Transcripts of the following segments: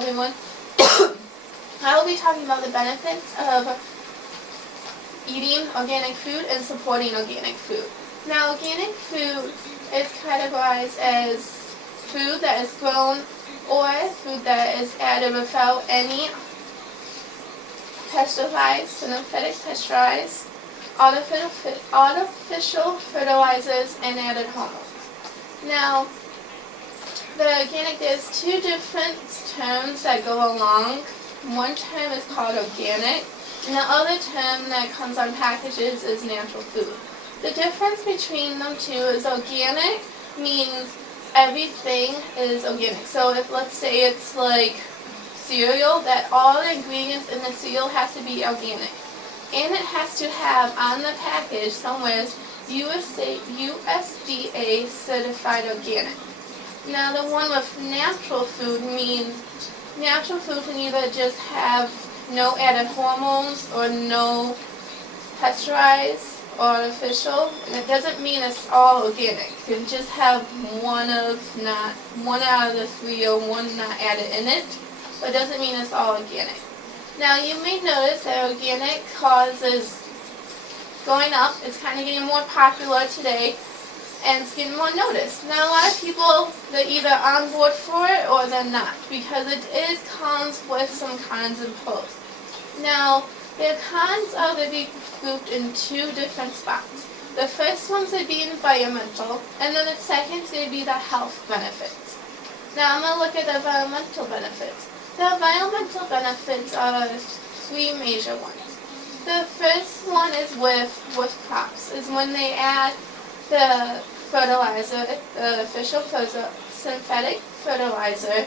everyone. I will be talking about the benefits of eating organic food and supporting organic food. Now, organic food is categorized as food that is grown or food that is added without any pesticides, synthetic pesticides, artificial fertilizers, and added hormones. Now, the organic, there's two different terms that go along. One term is called organic, and the other term that comes on packages is natural food. The difference between them two is organic means everything is organic. So if, let's say it's like cereal, that all the ingredients in the cereal has to be organic. And it has to have on the package somewhere USDA certified organic. Now the one with natural food means natural food can either just have no added hormones or no pesticides or artificial, and it doesn't mean it's all organic. You can just have one out of the three or one not added in it, but it doesn't mean it's all organic. Now you may notice that organic causes going up. It's kind of getting more popular today, and it's getting more noticed. Now a lot of people, they're either on board for it or they're not, because it comes with some cons and pros. Now, the cons are to be grouped in two different spots. The first one's to be environmental, and then the second is to be the health benefits. Now I'm going to look at the environmental benefits. The environmental benefits are three major ones. The first one is with crops, is when they add the fertilizer, the artificial synthetic fertilizer.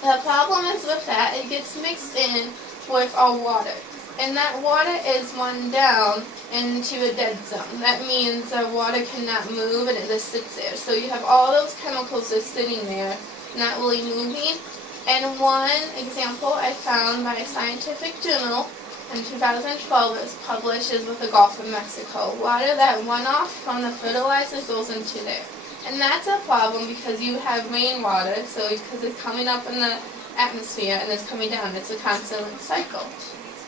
The problem is with that, it gets mixed in with our water. And that water is run down into a dead zone. That means the water cannot move and it just sits there. So you have all those chemicals just sitting there, not really moving. And one example I found by a scientific journal in 2012 was published is with the Gulf of Mexico. Water that runoff from the fertilizer goes into there. And that's a problem because you have rainwater, so because it's coming up in the atmosphere and it's coming down, it's a constant cycle.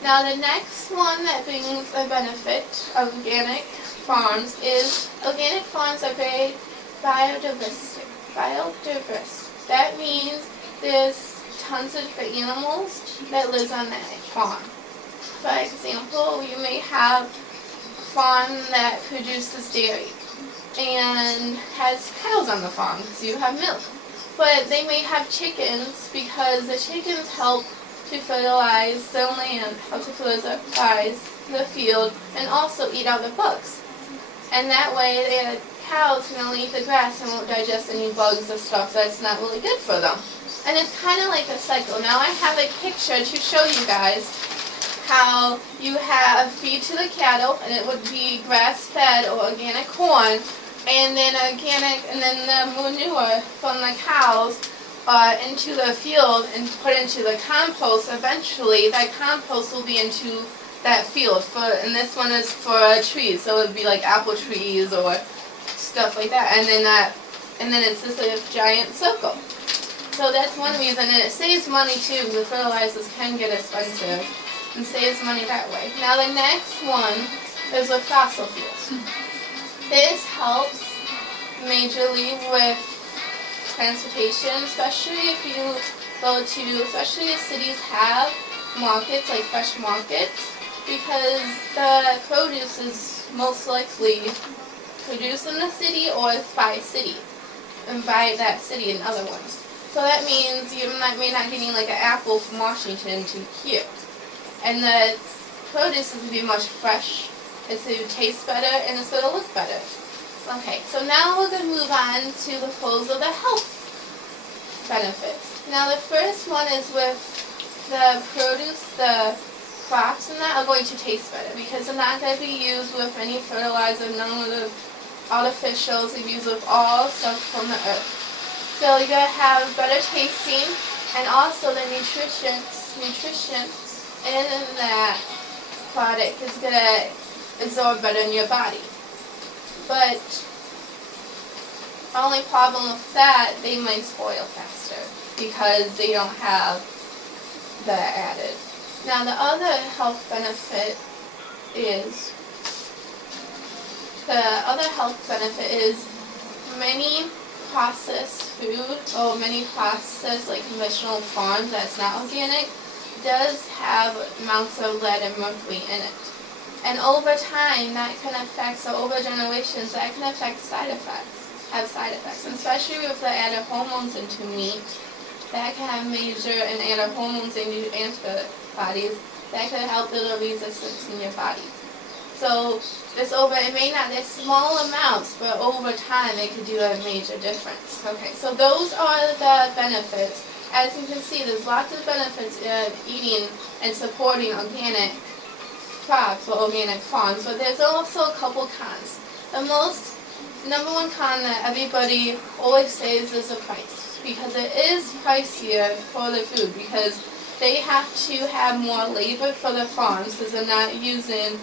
Now the next one that brings a benefit of organic farms is organic farms are very biodiverse. That means there's tons of different animals that live on that farm. For example, you may have a farm that produces dairy and has cows on the farm, so you have milk. But they may have chickens because the chickens help to fertilize the land, help to fertilize the field, and also eat out the bugs. And that way the cows can only eat the grass and won't digest any bugs or stuff that's not really good for them. And it's kind of like a cycle. Now I have a picture to show you guys how you have feed to the cattle, and it would be grass-fed or organic corn, and then the manure from the cows into the field and put into the compost. Eventually, that compost will be into that field. And this one is for trees, so it would be like apple trees or stuff like that. And then it's just a giant circle. So that's one reason, and it saves money too. The fertilizers can get expensive, and saves money that way. Now the next one is with fossil fuels. This helps majorly with transportation, especially if you go to, especially if cities have markets, like fresh markets, because the produce is most likely produced in the city or by city, and by that city and other ones. So that means you may not getting like an apple from Washington to here. And the produce is going to be much fresh, it's going to taste better, and it's going to look better. Okay, so now we're going to move on to the pros of the health benefits. Now the first one is with the produce, the crops and that are going to taste better because they're not going to be used with any fertilizer, none of the artificials. They're used with all stuff from the earth. So you're going to have better tasting, and also the nutrition in that product is going to absorb better in your body. But the only problem with that, they might spoil faster because they don't have that are added. Now the other health benefit is many processed food or many processed like conventional farms that's not organic does have amounts of lead and mercury in it. And over time that can affect, so over generations, that can affect side effects, and especially with the added hormones into meat, that can have major and added hormones into antibodies that could help build a resistance in your body. So it may not, there's small amounts, but over time it could do a major difference. Okay, so those are the benefits. As you can see, there's lots of benefits in eating and supporting organic crops or organic farms, but there's also a couple cons. The number one con that everybody always says is the price, because it is pricier for the food, because they have to have more labor for the farms, because they're not using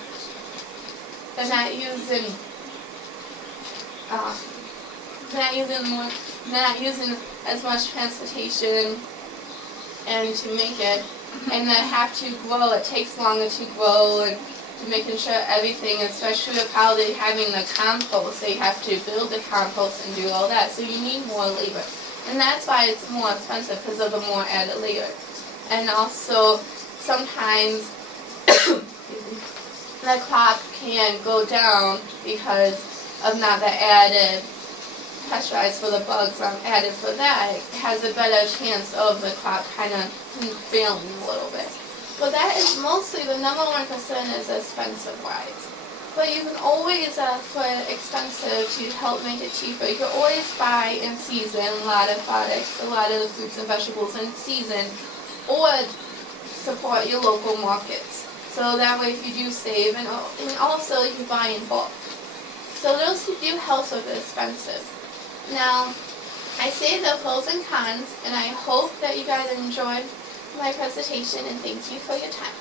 as much transportation and to make it, and they have to grow. It takes longer to grow, and to making sure everything, especially with how they're having the compost, they have to build the compost and do all that. So you need more labor, and that's why it's more expensive, because of the more added labor. And also sometimes the crop can go down because of not the added pesticides for the bugs added for that. It has a better chance of the crop kind of failing a little bit. But that is mostly the number one concern is expensive wise. But you can always, for expensive, to help make it cheaper, you can always buy in season a lot of products, a lot of the fruits and vegetables in season, or support your local markets. So that way if you do save, and also you can buy in bulk. So those who do help with the expensive. Now, I say the pros and cons, and I hope that you guys enjoyed my presentation, and thank you for your time.